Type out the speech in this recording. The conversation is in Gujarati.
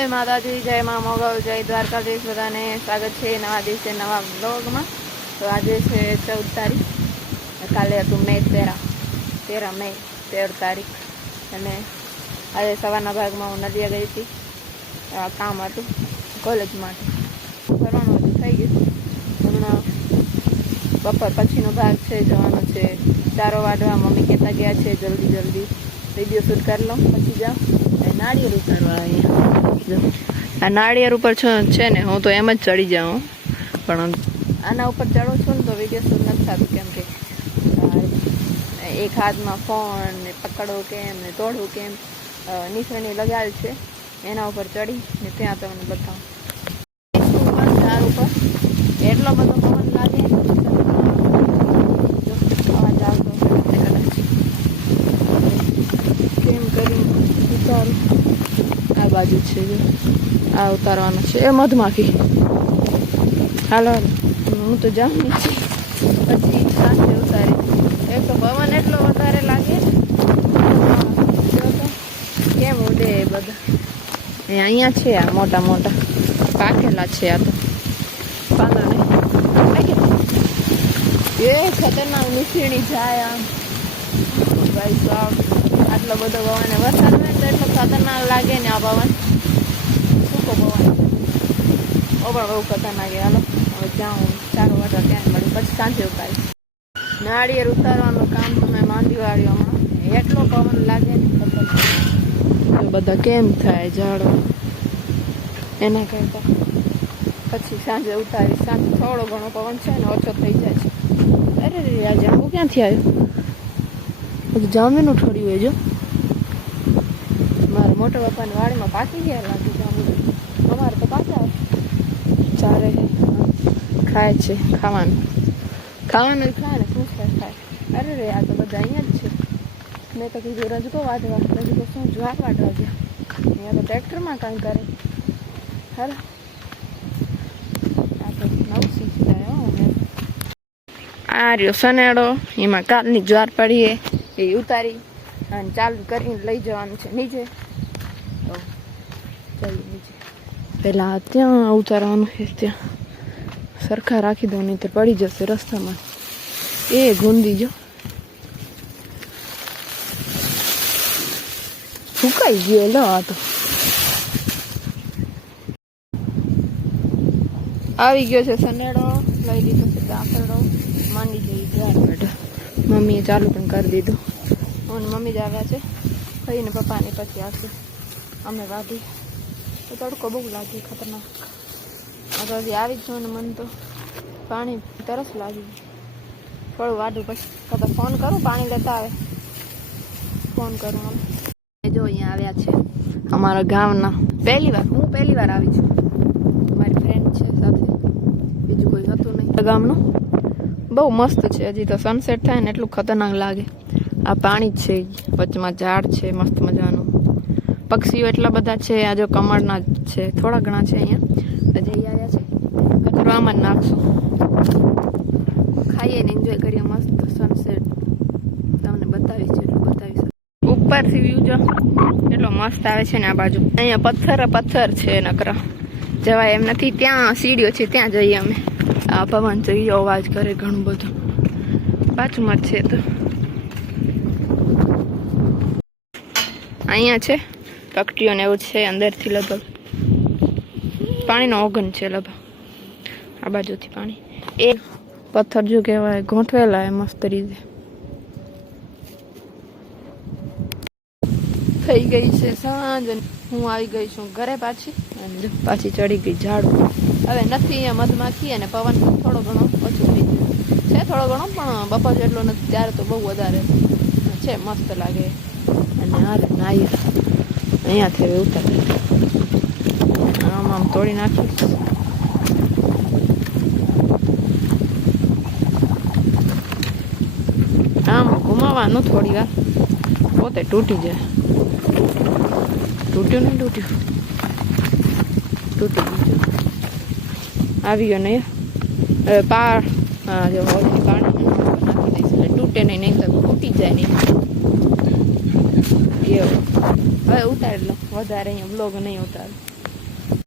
જય માતાજી, જય મા મોગલ, જય દ્વારકાધીશ. બધાને સ્વાગત છે નવા દિવસે નવા બ્લોગમાં. તો આજે છે 14 તારીખ, કાલે હતું મે 13 મે 13 તારીખ. અને આજે સવારના ભાગમાં હું નદીએ ગઈ હતી, કામ હતું કોલેજ માટે, ફરવાનું હતું, થઈ ગયું. હમણાં બપોર પછીનો ભાગ છે, જવાનો છે 4 વાગવા. મમ્મી કહેતા ગયા છે જલ્દી જલ્દી વિડીયો શૂટ કરી લો પછી જાઓ. નાળિયેર ઉતારવા અહીંયા, આ નાળિયેર ઉપર છે ને, હું તો એમ જ ચડી જાઉં, પણ આના ઉપર ચડું છું ને તો વિડીયો શૂટ નથી થતું, કેમ કે એક હાથમાં ફોન ને પકડવું કેમ ને તોડવું કેમ. નીચેની લગાડ છે એના ઉપર ચડી ને ત્યાં તમને બતાવું. ઝાડ ઉપર એટલો બધો પવન લાગે, અવાજ આવતો કદાચ. કેમ કરી ઉતારું, આ બાજુ છે જો, આ ઉતારવાનું છે. એ મધમાખી, હાલો હું તો જાઉં નીચે, પછી સાંજે ઉતારી. એક તો પવન એટલો વધારે લાગે, કેમ ઉડે એ બધા. અહીંયા છે આ મોટા મોટા પાકેલા છે, આ તો પાંદડા એ ખતરનાક નીચેની જાય આમ. ભાઈ સાહેબ, આટલો બધો પવન, વરસાદ હોય તો એટલો ખતરનાક લાગે ને આ પવન, સૂકો પવન ઓ પણ બહુ ખતરનાક. હાલો હવે જાઉં 4 વાગ્યા ત્યાં મળ્યું, પછી સાંજે ઉતારીશ. નાળિયેર ઉતારવાનું કામ તમે માંડી વાળ્યો, હમણાં એટલો પવન લાગે ને ખતરનાક. બધા કેમ થાય ઝાડો, એના કરતા પછી સાંજે ઉતારીશ. સાંજે થોડો ઘણો પવન છે ને ઓછો થઈ જાય છે. અરે આ જાંબુ ક્યાંથી આવ્યું? બધું જામીનું ઠળ્યું હોય જો. મારા મોટા બાપાની વાડીમાં પાકી ગયા લાગે જાંબુ. અમારે તો પાક્યા ચારે ખાય છે, ખાવાનું ખાવાનું જ ખાય ને, શું ખાય. અરે રે આ તો બધા અહીંયા જ છે. મેં તો કીધું રજકો વાટવા, રજકો શું જ્વાર વાટવા ગયા. અહીંયા તો ટ્રેક્ટરમાં કાંઈ કરે. હાલ આ તો નવું શીખી જાય. આ રહ્યો સનેડો, એમાં કાલની જ્વાર પડીએ એ ઉતારી અને ચાલુ કરીને લઈ જવાનું છે નીચે. તો ચાલો નીચે, પહેલાં ત્યાં ઉતારવાનું છે, ત્યાં સરખા રાખી દો, નહીં તો પડી જશે રસ્તામાં. એ ગુંદી જો સુકાઈ ગયો. લો આ તો આવી ગયો છે સનેડો, લઈ લીધો છે દાંતરડો, માંડી જઈ જ્વાર કાઢો. મમ્મીએ ચાલુ પણ કરી દીધું. અને મમ્મી જ આવ્યા છે, ભાઈને પપ્પાને પછી આવશે. અમે વાઢી તો તડકો બહુ લાગે ખતરનાક. હજી આવી જ છું ને મને તો પાણી તરસ લાગી. થોડું વાઢું પછી કદાચ ફોન કરું, પાણી લેતા આવે ફોન કરું. અમે જો અહીંયા આવ્યા છે અમારા ગામના, પહેલી વાર આવી છું. મારી ફ્રેન્ડ છે સાથે, બીજું કોઈ હતું નહીં. ગામનું બહુ મસ્ત છે. હજી તો સનસેટ થાય ને એટલું ખતરનાક લાગે. આ પાણી જ છે, વચમાં ઝાડ છે મસ્ત મજાનું. પક્ષીઓ એટલા બધા છે. આ જો કમળના છે, થોડા ઘણા છે અહીંયા. જઈ આવ્યા છે, કચરો આમાં જ નાખશું. ખાઈએ ને એન્જોય કરીએ મસ્ત સનસેટ. તમને બતાવીશ એટલું બતાવીશ. ઉપરથી વ્યૂ જો એટલો મસ્ત આવે છે ને આ બાજુ. અહીંયા પથ્થર છે નકરા, જવાય એમ નથી. ત્યાં સીડીઓ છે, ત્યાં જઈએ અમે. આ પવન જોઈએ, અવાજ કરે ઘણું બધું. બાજુમાં જ છે. તો અહીંયા છે તકટીઓ ને એવું છે અંદરથી. લગભગ પાણીનો ઓગન છે લગભગ, આ બાજુથી પાણી. એ પથ્થર જો કહેવાય ગોઠવેલા એ મસ્ત રીતે. થઈ ગઈ છે સાંજ, હું આવી ગઈ છું ઘરે પાછી, અને પાછી ચડી ગઈ ઝાડ. હવે નથી અહીંયા મધમાખી, અને પવન થોડો ઘણો ઓછો થઈ ગયો છે, થોડો ઘણો, પણ બપોર જેટલો નથી. ત્યારે તો બહુ વધારે છે, મસ્ત લાગે. અને હાલે નાઈએ અહીંયાથી હવે ઉતારી આમ તોડી નાખીશ. આમ ઘુમાવાનું થોડી વાર, પોતે તૂટી જાય. તૂટ્યું નહીં, તૂટી ગયું. આવી ગયો નહીં હવે પાર. હા જો પાણી નાખી દઈશ એટલે તૂટે નહીં તો તૂટી જાય નહીં. એવું હવે ઉતારી લો, વધારે અહીંયા બ્લોગ નહીં ઉતારું.